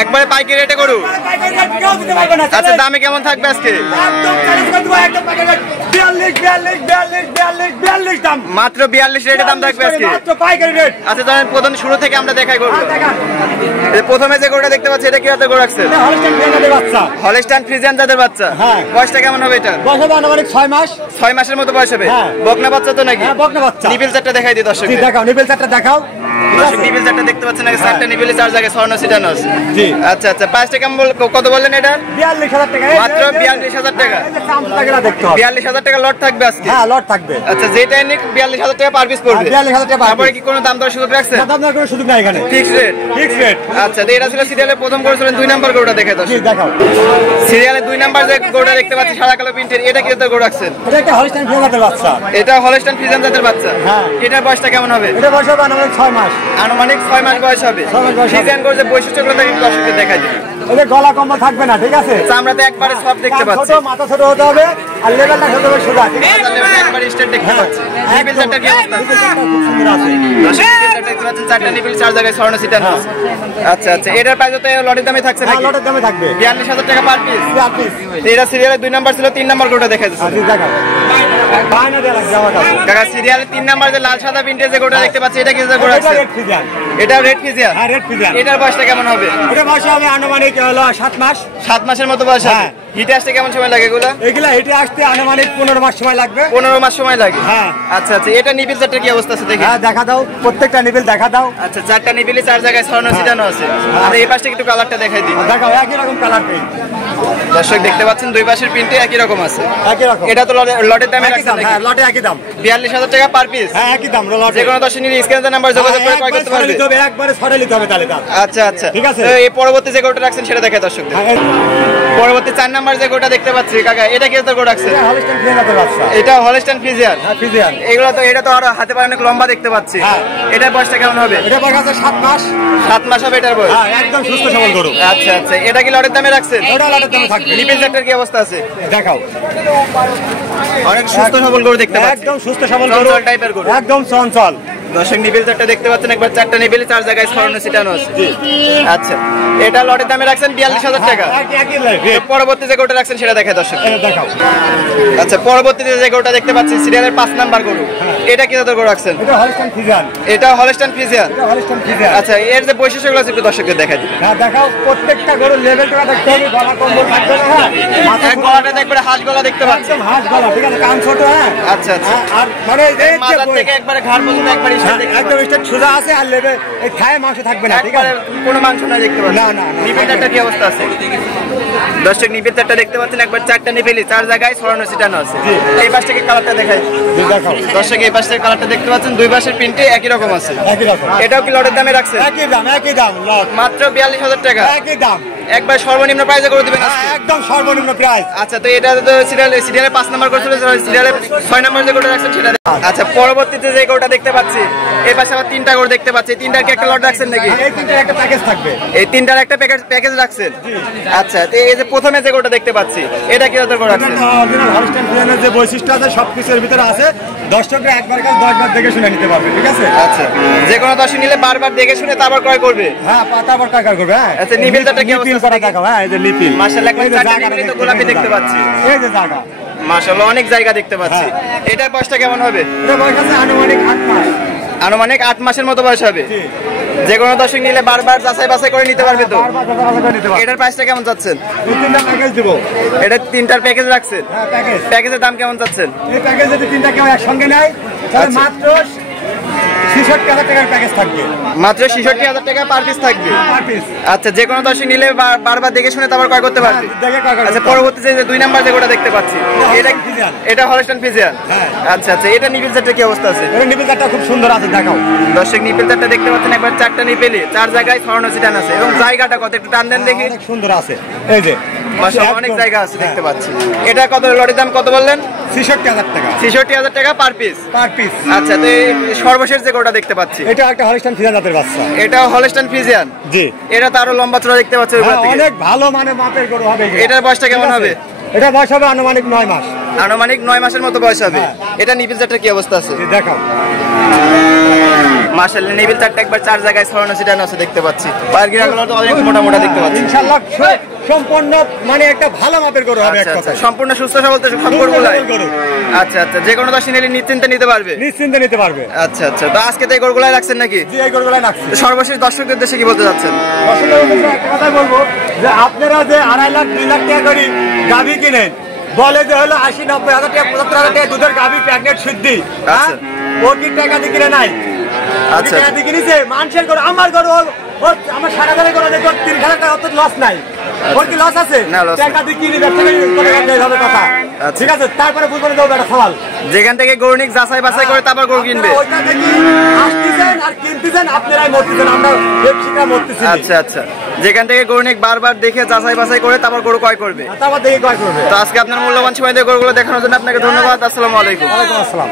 একবারে পাইকারি রেটে গরু। আচ্ছা দামে কেমন থাকবে আজকে? মাত্র 42 রেটে দাম থাকবে আজকে। আচ্ছা ধরেন প্রথম শুরু থেকে আমরা দেখাই গরু। প্রথমে যে গরুটা দেখতে পাচ্ছি এটা কি জাতের গরু রাখছেন? হলস্টাইন ফ্রিজিয়ান জাতের বাচ্চা। বয়সটা কেমন হবে এটা? বয়স হবে আনুমানিক 6 মাস। 6 মাসের মতো বয়স হবে। বকনা বাচ্চা তো নাকি? হ্যাঁ বকনা বাচ্চা। নিবিল চারটা দেখাই দিই দর্শক। দেখাও নিবিল চারটা দেখাও। দর্শক নিবিল চারটা দেখতে পাচ্ছেন নাকি? চারটা নিবিলে চার জায়গায় স্বর্ণ ছিটানো আছে। জি আচ্ছা আচ্ছা প্রাইসটা কেমন কত বললেন এটা? 42000 টাকা। মাত্র 42000 টাকা। 42000 টাকা লট থাকবে আজকে। হ্যাঁ লট থাকবে। আচ্ছা যেটা নিক 42000 টাকা পার পিস পড়বে। 42000 টাকা। তারপরে কি কোনো দাম দর সুযোগ রাখছেন? দাম দর কোনো সুযোগ নাই এখানে। Fixed rate. Fixed rate. আচ্ছা এটা ছিল সিরিয়ালে প্রথম করেছিলেন 2 নাম্বার গরুটা দেখাই দাও। জি দেখাও। সিরিয়ালে 2 নাম্বার যে গরুটা দেখতে পাচ্ছি সাদা কালো প্রিন্টের, এটা কি জাতের গরু রাখছেন? এটা একটা হলস্টাইন ফ্রিজিয়ান জাতের বাচ্চা। এটা হলস্টাইন ফ্রিজিয়ান জাতের বাচ্চা। হ্যাঁ। এটার বয়সটা কেমন হবে? এটা বয়স হবে আনুমানিক 6 মাস। আনুমানিক 6 মাস বয়স হবে। ফ্রিজিয়ান গরুর যে বৈশিষ্ট্যগুলো থাকে দর্শকদের দেখাই দিই। এটা গলা কম্বল থাকবে না, ঠিক আছে? চামড়াতে একবারে সব দেখতে পাচ্ছি। ছোট মাথা ছোট হতে হবে আর লেভেলটা হতে হবে সোজা, ঠিক আছে? লেভেলটা একবারে স্ট্রেট দেখতে পাচ্ছি। নিবিল চারটা কি অবস্থা? খুব সুন্দর আছে। দর্শক নিবিল চারটা দেখতে পাচ্ছেন, চারটা নিবিল চার জায়গায় স্বর্ণ ছিটানো আছে। আচ্ছা আচ্ছা এটার প্রাইস তো লটের দামে থাকছে নাকি? লটের দামে থাকবে 42000 টাকা পার পিস। Per piece. এটা সিরিয়ালে 2 নাম্বার ছিল, 3 নাম্বার গরুটা দেখাই দিচ্ছি। আচ্ছা দেখাও। বাইনা দেয়া লাগবে আমার কাছে। কাকা সিরিয়ালে 3 নাম্বার যে লাল সাদা প্রিন্টের যে গরুটা দেখতে পাচ্ছি এটা কি জাতের গরু আছে? এটা রেড ফ্রিজিয়ান। এটা রেড ফ্রিজিয়ান। হ্যাঁ রেড ফ্রিজিয়ান। এটার বয়সটা কেমন হবে? এটা বয়স হবে আনুমানিক হলো 7 মাস। 7 মাসের মতো বয়স হবে। হ্যাঁ। হিটে আসতে কেমন সময় লাগে এগুলা? এগুলা হেঁটে আসতে আনুমানিক 15 মাস সময় লাগবে। 15 মাস সময় লাগে। হ্যাঁ। আচ্ছা আচ্ছা এটা নিবিল চারটার কি অবস্থা আছে দেখি? হ্যাঁ দেখা দাও, প্রত্যেকটা নিবিল দেখা দাও। আচ্ছা চারটা নিবিলে চার জায়গায় স্বর্ণ ছিটানো আছে। আর এই পাশে একটু কালারটা দেখাই দিই। দেখাও একই রকম কালার পেইন্ট। দর্শক দেখতে পাচ্ছেন দুই পাশের প্রিন্টে একই রকম আছে। একই রকম। এটা তো লটের দামে একই রাখছেন দাম। নাকি? হ্যাঁ লটে একই দাম। 42000 টাকা পার পিস। হ্যাঁ একই দাম লটে। যে কোনো দর্শক নিলে স্ক্রিনে নাম্বার যোগাযোগ করে ক্রয় করতে পারবে। একবারে ছড়ে নিতে হবে তাহলে দাম। আচ্ছা আচ্ছা ঠিক আছে। এই পরবর্তী যে গরুটা রাখছেন সেটা দেখায় দর্শকদের। পরবর্তী 4 নাম্বার যে গরুটা দেখতে পাচ্ছি কাকা এটা কি জাতের গরু রাখছেন? এটা হলস্টাইন ফ্রিজিয়ান জাতের বাচ্চা। এটা হলস্টাইন ফ্রিজিয়ান। হ্যাঁ ফ্রিজিয়ান। এগুলো তো এটা তো আরো হাতে পায়ে অনেক লম্বা দেখতে পাচ্ছি। হ্যাঁ। এটার বয়সটা কেমন হবে? এটা বয়স আছে 7 মাস। 7 মাস হবে এটার বয়স। হ্যাঁ একদম সুস্থ সবল গরু। আচ্ছা আচ্ছা এটা কি লটের দামে রাখছেন? ওটা লটের দামে থাকবে। নিবিল চারটার কি অবস্থা আছে? দেখাও। অনেক সুস্থ সবল গরু দেখতে পাচ্ছি। একদম সুস্থ সবল গরু। চঞ্চল টাইপের গরু। একদম চঞ্চল। দর্শক নিবিল চারটা দেখতে পাচ্ছেন, একবার চারটা নিবিলে চার জায়গায় স্বর্ণ ছিটানো আছে। আচ্ছা এটা লটের দামে রাখছেন 42000 টাকা। একই রেট। পরবর্তী যে গরুটা রাখছেন সেটা দেখায় দর্শক। এটা দেখাও। আচ্ছা পরবর্তীতে যে গরুটা দেখতে পাচ্ছি সিরিয়ালের 5 নাম্বার গরু, এটা কি জাতের গরু রাখছেন? এটা হলস্টাইন ফ্রিজিয়ান। এটা হলস্টাইন ফ্রিজিয়ান। এটা হলস্টাইন ফ্রিজিয়ান। আচ্ছা এর যে বৈশিষ্ট্যগুলো আছে একটু দর্শকদের দেখাই দিন। হ্যাঁ দেখাও, প্রত্যেকটা গরুর লেভেলটা দেখতে হবে, গলা কম্বল থাকবে না। হ্যাঁ মাথা এক গলাটাতে একবারে হাঁস গলা দেখতে পাচ্ছি। একদম হাঁস গলা, ঠিক আছে? কান ছোট। হ্যাঁ আচ্ছা আচ্ছা আর মানে এই যে মাথা থেকে একবারে ঘাড় পর্যন্ত একবারে একদম স্ট্রেট সোজা আছে আর লেভেল এই থায়ে মাংস থাকবে না, ঠিক একবারে আছে? কোনো মাংস না দেখতে পাচ্ছি। না, না, না। নিবেলটা কি অবস্থা আছে? দর্শক নিবেলটা দেখতে পাচ্ছেন, একবার চারটা নিবেলি চার জায়গায় স্বর্ণ ছিটানো আছে। এই পাশ থেকে কালারটা দেখাই। দেখাও। দর্শক এই পাশ থেকে কালারটা দেখতে পাচ্ছেন, দুই পাশের প্রিন্টে একই রকম আছে। একই রকম। এটাও কি লটের দামে রাখছেন? একই দাম, একই দাম লট। মাত্র 42000 টাকা। একই দাম। একবার সর্বনিম্ন প্রাইসে করে দিবেন আজকে। একদম সর্বনিম্ন প্রাইস। আচ্ছা তো এটা তো সিরিয়ালে 5 নাম্বার করছিল, সিরিয়ালে 6 নাম্বার যে গরুটা রাখছেন সেটা। আচ্ছা পরবর্তীতে যে গরুটা দেখতে পাচ্ছি এই পাশে আবার 3টা গরু দেখতে পাচ্ছি। 3টার কি একটা লট রাখছেন নাকি? এই তিনটার একটা প্যাকেজ থাকবে। এই 3টার একটা প্যাকেজ রাখছেন। আচ্ছা তো এই যে প্রথমে যে গরুটা দেখতে পাচ্ছি এটা কি জাতের গরু রাখছেন? অরিজিনাল হলস্টাইন ফ্রিজিয়ানের যে বৈশিষ্ট্য আছে সবকিছুর ভিতরে আছে। দর্শকরা একবার কাজ 10 বার দেখে শুনে নিতে পারবে, ঠিক আছে? আচ্ছা যে কোনো দর্শক নিলে বারবার দেখে শুনে তারপর ক্রয় করবে। হ্যাঁ তারপর টাকা করবে। হ্যাঁ আচ্ছা নিবিলটা কি অবস্থা করা দেখাও। হ্যাঁ এই যে লিপিল মাশাআল্লাহ চারটা নিবিলে তো গোলাপি দেখতে পাচ্ছি। এই যে জায়গা মাশাআল্লাহ অনেক জায়গা দেখতে পাচ্ছি। এটার বয়সটা কেমন হবে? এটা বয়স আছে আনুমানিক 8 মাস। আনুমানিক 8 মাসের মতো বয়স হবে। যে কোনো দর্শক নিলে বারবার যাচাই বাছাই করে নিতে পারবে তো? এটার প্রাইসটা কেমন চাচ্ছেন? এই তিনটা প্যাকেজ দেব। এটা 3টার প্যাকেজ রাখছেন? হ্যাঁ প্যাকেজ। প্যাকেজের দাম কেমন চাচ্ছেন? এই প্যাকেজ যদি তিনটা কেউ একসঙ্গে নেয় তাহলে মাত্র 66000 টাকার প্যাকেজ থাকবে। মাত্র 66000 টাকা পার পিস থাকবে। Per piece. আচ্ছা যে কোনো দর্শক নিলে বারবার দেখে শুনে তারপর ক্রয় করতে পারবে। দেখে ক্রয় করতে আচ্ছা পারবে। পরবর্তীতে যে 2 নাম্বার যে গরুটা দেখতে পাচ্ছি এটা হলস্টাইন ফ্রিজিয়ান। হ্যাঁ। আচ্ছা আচ্ছা এটা নিবিল চারটা কি অবস্থা আছে? এটা নিবিল চারটা খুব সুন্দর আছে, দেখাও। দর্শক নিবিল চারটা দেখতে পাচ্ছেন, একবার চারটা নিবিলে চার জায়গায় স্বর্ণ ছিটানো আছে এবং জায়গাটা কত একটু টান দেন দেখি। অনেক সুন্দর আছে। এই যে মাশাআল্লাহ অনেক জায়গা আছে দেখতে পাচ্ছি। এটা কত লটের দাম কত বললেন? 66000 টাকা। 66000 টাকা পার পিস। Per piece. আচ্ছা তো এই সর্বশেষ যে গরুটা দেখতে পাচ্ছি এটা একটা হলস্টাইন ফ্রিজিয়ান জাতের বাচ্চা। এটা হলস্টাইন ফ্রিজিয়ান। জি। এটা তো আরো লম্বা চড়া দেখতে পাচ্ছি। অনেক ভালো মানে মাপের গরু হবে। এটার বয়সটা কেমন হবে? এটা বয়স হবে আনুমানিক 9 মাস। আনুমানিক 9 মাসের মতো বয়স হবে। এটা নিবিল চারটার কি অবস্থা আছে? দেখাও। মাশাআল্লাহ নিবিল চারটা একবার চার জায়গায় ছড়ানো ছিটানো আছে দেখতে পাচ্ছি। পায়ের গিরাগুলো তো অনেক মোটা মোটা দেখতে পাচ্ছি। ইনশাআল্লাহ সম্পূর্ণ মানে একটা ভালো মাপের গরু হবে এক কথায়। সম্পূর্ণ সুস্থ সবল তো সব গরুগুলাই। আচ্ছা আচ্ছা, যে কোনো দর্শক নিলে নিশ্চিন্তে নিতে পারবে? নিশ্চিন্তে নিতে পারবে। আচ্ছা আচ্ছা, তো আজকে তো এই গরুগুলাই রাখছেন নাকি? জি, এই গরুগুলাই রাখছি। সর্বশেষ দর্শকদের দেশে কি বলতে যাচ্ছেন? দর্শকদের উদ্দেশ্যে একটা কথা বলবো যে আপনারা যে 2.5 লাখ 2 লাখ টাকা করে গাভী কিনেন, বলে যে হলো 80-90 হাজার টাকা 75 হাজার টাকা দুধের গাভী প্রেগনেন্ট শুদ্ধি, ও কি টাকা দিয়ে কিনে নাই? আচ্ছা, টাকা দিয়ে কিনেছে মানুষের গরু। আমার গরু আমার 60,000 করে 30,000 টাকা অত লস নাই। ওর কি লস আছে? টাকা দিয়ে কিনে ব্যবসা করে কথা। ঠিক আছে, তারপরে বুঝবেন যে একটা সওয়াল যেখান থেকে গরুনিক যাচাই বাছাই করে তারপর গরু কিনবে। ওইটা থেকে আসতেছেন আর কিনতেছেন, আপনারাই মরতেছেন, আমরা ব্যবসায়ীরা মরতেছি। আচ্ছা আচ্ছা, যেখান থেকে গরুনিক বারবার দেখে যাচাই বাছাই করে তারপর গরু ক্রয় করবে। তারপর দেখে ক্রয় করবে। তো আজকে আপনার মূল্যবান সময় দিয়ে গরুগুলো দেখানোর জন্য আপনাকে ধন্যবাদ। আসসালামু আলাইকুম। ওয়ালাইকুম আসসালাম।